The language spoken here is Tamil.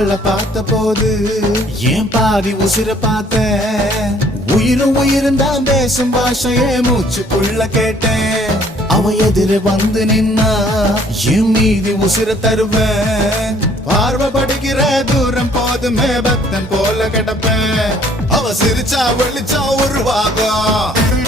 அவளை பார்த்த போது ஏன் பாதி உசிர பார்த்த உயிரும் தான் பேசும் பாஷையே மூச்சுக்குள்ள கேட்டேன் அவ எதிர வந்து நின்னா என் மீதி உசிர தருவேன் பார்வை படிக்கிற தூரம் போதுமே பக்தன் போல கிடப்பேன் அவ சிரிச்சா வெளிச்சா உருவாகும்